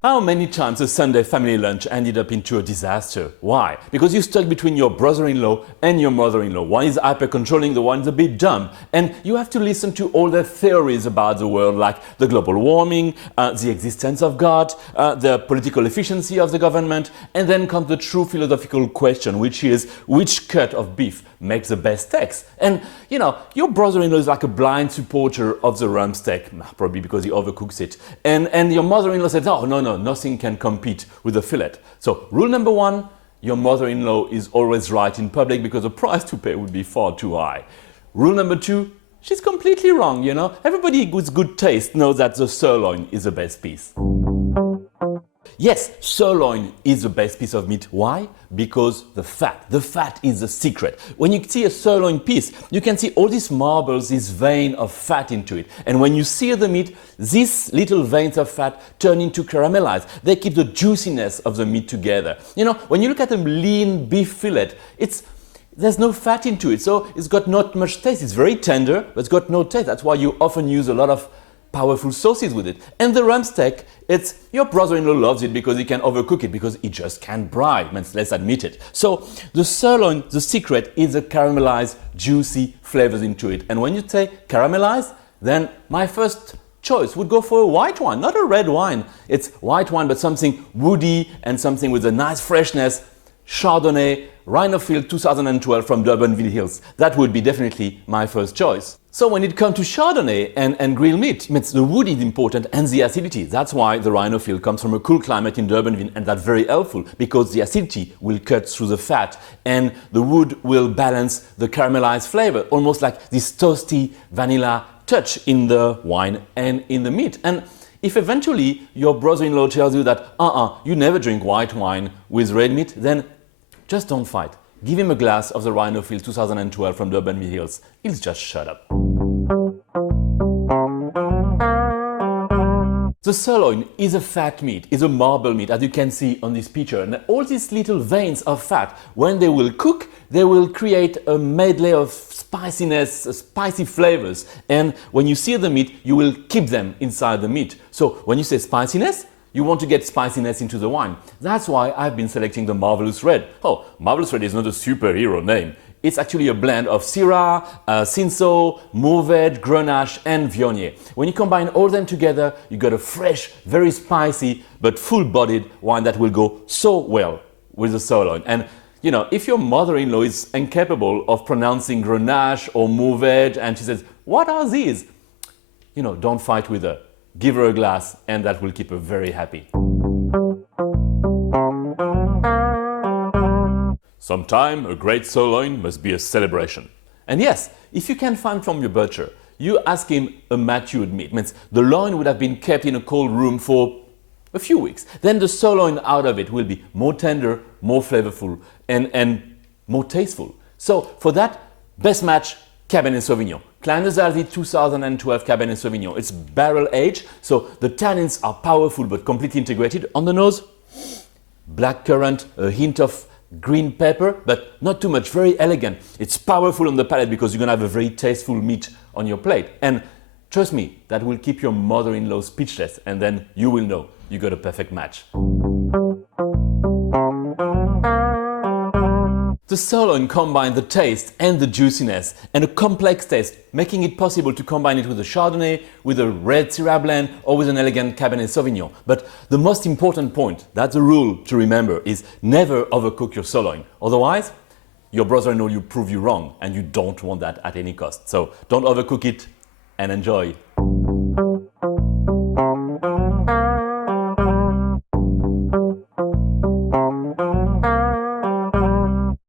How many times a Sunday family lunch ended up into a disaster? Why? Because you're stuck between your brother-in-law and your mother-in-law. One is hyper-controlling, the one is a bit dumb. And you have to listen to all their theories about the world, like the global warming, the existence of God, the political efficiency of the government, and then comes the true philosophical question, which is, which cut of beef makes the best steaks? And, you know, your brother-in-law is like a blind supporter of the rump steak, probably because he overcooks it. And your mother-in-law says, oh, no, nothing can compete with the fillet. So rule number one, your mother-in-law is always right in public because the price to pay would be far too high. Rule number two, she's completely wrong, you know. Everybody with good taste knows that the sirloin is the best piece. Yes, sirloin is the best piece of meat. Why? Because the fat is the secret. When you see a sirloin piece, you can see all these marbles, this vein of fat into it. And when you sear the meat, these little veins of fat turn into caramelized. They keep the juiciness of the meat together. You know, when you look at a lean beef fillet, there's no fat into it, so it's got not much taste. It's very tender, but it's got no taste. That's why you often use a lot of powerful sauces with it. And the rump steak, your brother-in-law loves it because he can overcook it, because he just can't braai, let's admit it. So the sirloin, the secret is the caramelized, juicy flavors into it. And when you say caramelized, then my first choice would go for a white wine, not a red wine. It's white wine, but something woody and something with a nice freshness. Chardonnay, Rhinofield 2012 from Durbanville Hills. That would be definitely my first choice. So when it comes to Chardonnay and grilled meat, the wood is important and the acidity. That's why the Rhinofield comes from a cool climate in Durbanville, and that's very helpful because the acidity will cut through the fat and the wood will balance the caramelized flavor, almost like this toasty vanilla touch in the wine and in the meat. And if eventually your brother-in-law tells you that you never drink white wine with red meat, then just don't fight. Give him a glass of the Rhinofield 2012 from Durbanville Hills. He'll just shut up. The sirloin is a fat meat, is a marble meat, as you can see on this picture. And all these little veins of fat, when they will cook, they will create a medley of spiciness, spicy flavors. And when you sear the meat, you will keep them inside the meat. So when you say spiciness, you want to get spiciness into the wine. That's why I've been selecting the Marvelous Red. Oh, Marvelous Red is not a superhero name. It's actually a blend of Syrah, Cinsault, Mourvedre, Grenache and Viognier. When you combine all them together, you got a fresh, very spicy, but full-bodied wine that will go so well with the sirloin. And you know, if your mother-in-law is incapable of pronouncing Grenache or Mourvedre and she says, what are these? You know, don't fight with her. Give her a glass and that will keep her very happy. Sometime a great sirloin must be a celebration. And yes, if you can find from your butcher, you ask him a matured meat. Means the loin would have been kept in a cold room for a few weeks. Then the sirloin out of it will be more tender, more flavorful and more tasteful. So for that, best match, Cabernet Sauvignon. Kleine Salzi 2012 Cabernet Sauvignon. It's barrel aged, so the tannins are powerful but completely integrated. On the nose, black currant, a hint of green pepper, but not too much, very elegant. It's powerful on the palate because you're gonna have a very tasteful meat on your plate. And trust me, that will keep your mother-in-law speechless, and then you will know you got a perfect match. The sirloin combines the taste and the juiciness and a complex taste, making it possible to combine it with a Chardonnay, with a red Syrah blend or with an elegant Cabernet Sauvignon. But the most important point, that's a rule to remember, is never overcook your sirloin. Otherwise, your brother-in-law will prove you wrong and you don't want that at any cost. So don't overcook it and enjoy.